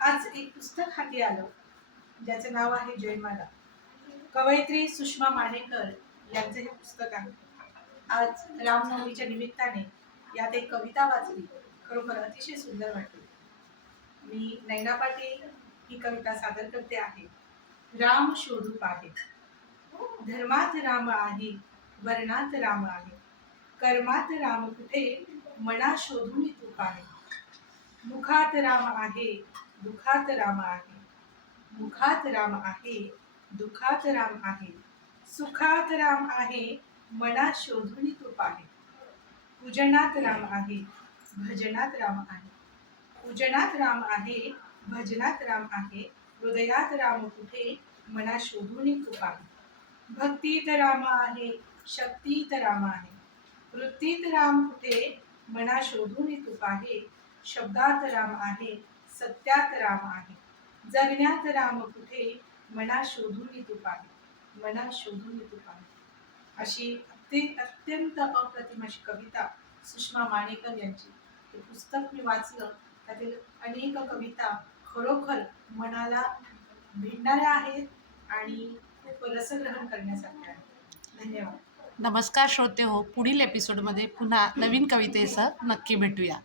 आज एक पुस्तक हाती आलं ज्याचं नाव आहे जयमाला. कवयित्री सुषमा मानेकर यांचं हे पुस्तक आहे. आज रामनवमीच्या निमित्ताने यात एक कविता वाचली, खरोखर अतिशय सुंदर वाटली. मी नैना पाटील ही कविता सादर करते आहे. राम शोधू पाहे. धर्मात राम आहे, वर्णात राम आहे, कर्मात राम कुठे, मना शोधून तू पाहे. मुखात राम आहे, दुखात राम आहे, मुखात राम आहे, दुखात राम आहे, सुखात राम आहे, मना शोधून तू पाहे. पूजनात राम आहे, भजनात राम आहे, पूजनात राम आहे, भजनात राम आहे, हृदयात राम कुठे, मना शोधून तू पाहे. भक्तीत राम आहे, शक्तीत राम आहे, वृत्तीत राम कुठे, मना शोधून तू पाहे. शब्दात राम आहे, सत्यात राम आहे, जगण्यात राम कुठे, मना शोधून तू पाहे, मना शोधून तू पाहे. अशी अत्यंत अप्रतिम अशी कविता सुषमा मानेकर यांची. हे पुस्तक मी वाचलं, त्यातील अनेक कविता खरोखर मनाला भिडणाऱ्या आहेत आणि खूप रसग्रहण करण्यासारख्या आहेत. धन्यवाद. नमस्कार श्रोते हो, पुढील एपिसोडमध्ये पुन्हा नवीन कवितेसह नक्की भेटूया.